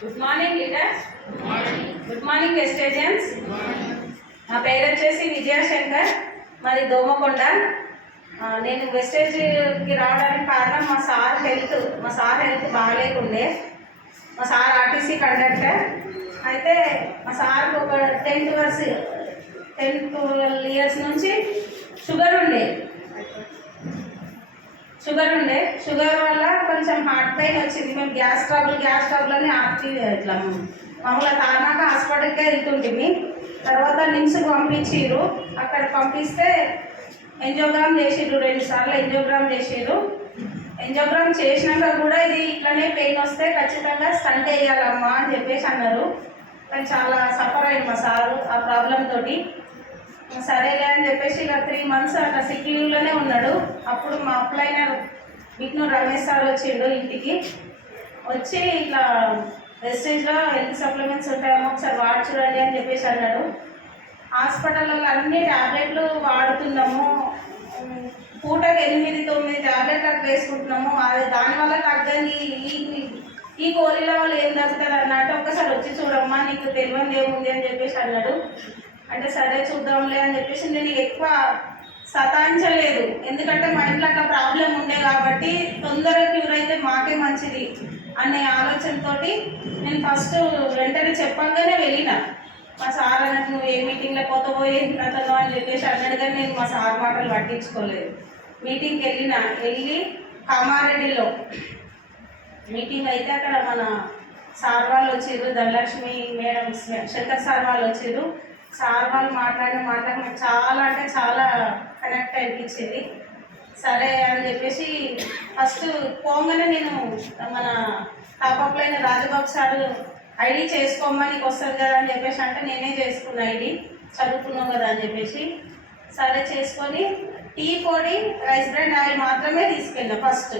Good morning leaders. Good morning వెస్టేజియన్స్. నా పేరు వచ్చేసి విజయశంకర్, మాది దోమకొండ. నేను వెస్టేజ్కి రావడానికి కారణం మా సార్ హెల్త్ బాగాలేకుండే. మా సార్ ఆర్టీసీ కండక్టర్. అయితే మా సార్కి ఒక 10-12 ఇయర్స్ నుంచి షుగర్ ఉండే. షుగర్ వల్ల కొంచెం హార్ట్ పెయిన్ వచ్చింది. మేము గ్యాస్ ట్రబుల్ అని ఇట్లా మామూలుగా తానాక హాస్పిటల్కే వెళ్తుంటిమి. తర్వాత నిమ్స్కి పంపించారు. అక్కడ పంపిస్తే ఎంజోగ్రామ్ చేసిర్రు, 2 సార్లు ఎంజోగ్రామ్ చేసిర్రు. ఎంజోగ్రామ్ చేసినాక కూడా ఇది ఇట్లనే పెయిన్ వస్తే ఖచ్చితంగా స్టంట్ వేయాలమ్మా అని చెప్పేసి అన్నారు. కానీ చాలా సఫర్ అయింది మా సారు ఆ ప్రాబ్లం తోటి. సరేలే అని చెప్పేసి ఇక 3 మంత్స్ అట్లా సిక్ లీవ్లోనే ఉన్నాడు. అప్పుడు మా అప్లైనర్ విష్ణు రమేష్ సార్ వచ్చిండు ఇంటికి. వచ్చి ఇట్లా వెస్టేజ్లో హెల్త్ సప్లిమెంట్స్ ఉంటాయేమో ఒకసారి వాడి చూడండి అని చెప్పేసి అన్నాడు. హాస్పిటల్లో అన్ని ట్యాబ్లెట్లు వాడుతున్నాము, పూటకి 8-9 ట్యాబ్లెట్లు అట్లా వేసుకుంటున్నాము. అది దానివల్ల తగ్గని ఈ గోళీల వల్ల ఏం తగ్గుతుంది అన్నట్టు ఒకసారి వచ్చి చూడమ్మా, నీకు తెలియదు ఏముంది అని చెప్పేసి అన్నాడు. అంటే సరే చూద్దాంలే అని చెప్పేసి నేను ఎక్కువ సతాయించలేదు. ఎందుకంటే మా ఇంట్లో అట్లా ప్రాబ్లం ఉండే కాబట్టి తొందరగా క్యూర్ అయితే మాకే మంచిది అనే ఆలోచనతో నేను ఫస్ట్ వెంటనే చెప్పంగానే వెళ్ళిన. మా సార్ అన్నట్టు నువ్వు ఏ మీటింగ్లో పోతావో ఏం కథలో అని చెప్పేసి అన్నాడు. కానీ నేను మా సార్ మాటలు పట్టించుకోలేదు. మీటింగ్కి వెళ్ళి కామారెడ్డిలో మీటింగ్ అయితే అక్కడ మన సార్ వాళ్ళు వచ్చిర్రు, ధనలక్ష్మి మేడం, శంకర్ సార్ వాళ్ళు వచ్చిర్రు. సార్ వాళ్ళు మాట్లాడి నాకు చాలా అంటే చాలా కనెక్ట్ అనిపించింది. సరే అని చెప్పేసి ఫస్ట్ పోగానే నేను మన టాపప్లో అయిన రాజబాబు సార్ ఐడి చేసుకోమ్మా నీకు వస్తుంది కదా అని చెప్పేసి అంటే నేనే చేసుకున్న ఐడి, చదువుకున్నాం కదా అని చెప్పేసి. సరే చేసుకొని టీ పొడి, రైస్ బ్రాండ్ ఆయిల్ మాత్రమే తీసుకెళ్ళా. ఫస్ట్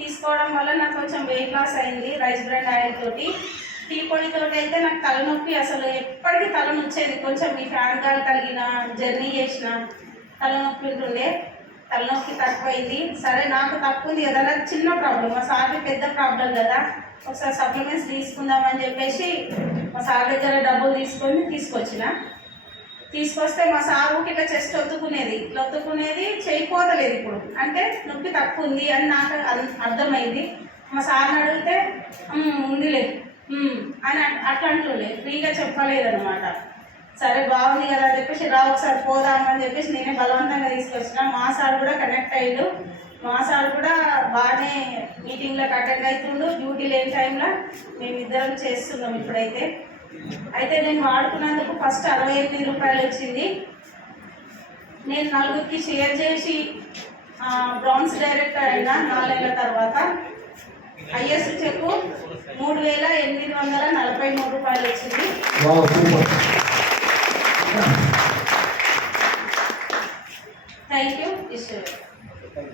తీసుకోవడం వల్ల నాకు కొంచెం వెయిట్ లాస్ అయింది రైస్ బ్రాండ్ ఆయిల్ తోటి. టీ పొడితో అయితే నాకు తలనొప్పి, అసలు ఎప్పటికీ తలనొచ్చేది. కొంచెం ఈ ఫ్యాన్ గాలి తగిలిన జర్నీ చేసిన తలనొప్పి ఉంటుండే. తలనొప్పి తక్కువైంది. సరే నాకు తక్కువ ఉంది కదా, నాకు చిన్న ప్రాబ్లం, మా సార్కి పెద్ద ప్రాబ్లం కదా, ఒకసారి సప్లిమెంట్స్ తీసుకుందామని చెప్పేసి మా సార్ దగ్గర డబ్బులు తీసుకొస్తే మా సార్ ఇట్లా చెస్ట్ ఒత్తుకునేది చేయిపోతలేదు. ఇప్పుడు అంటే నొప్పి తక్కువ ఉంది అని నాకు అర్థమైంది. మా సార్ని అడిగితే ఉందిలే అని అట్లా అంటుండే, ఫ్రీగా చెప్పలేదన్నమాట. సరే బాగుంది కదా అని చెప్పేసి ఒకసారి పోదామని చెప్పేసి నేనే బలవంతంగా తీసుకొచ్చిన. మా సార్ కూడా కనెక్ట్ అయ్యిండు. మా సార్ కూడా బాగానే మీటింగ్లకు అటెండ్ అవుతుండు. డ్యూటీ లేని టైంలో మేమిద్దరం చేస్తున్నాం ఇప్పుడైతే. నేను వాడుకున్నందుకు ఫస్ట్ 68 రూపాయలు వచ్చింది. నేను 4గురికి షేర్ చేసి బ్రాంజ్ డైరెక్టర్ అయినా 4 నెలల తర్వాత ఐఎస్ చెక్ 3843 రూపాయలు వచ్చింది.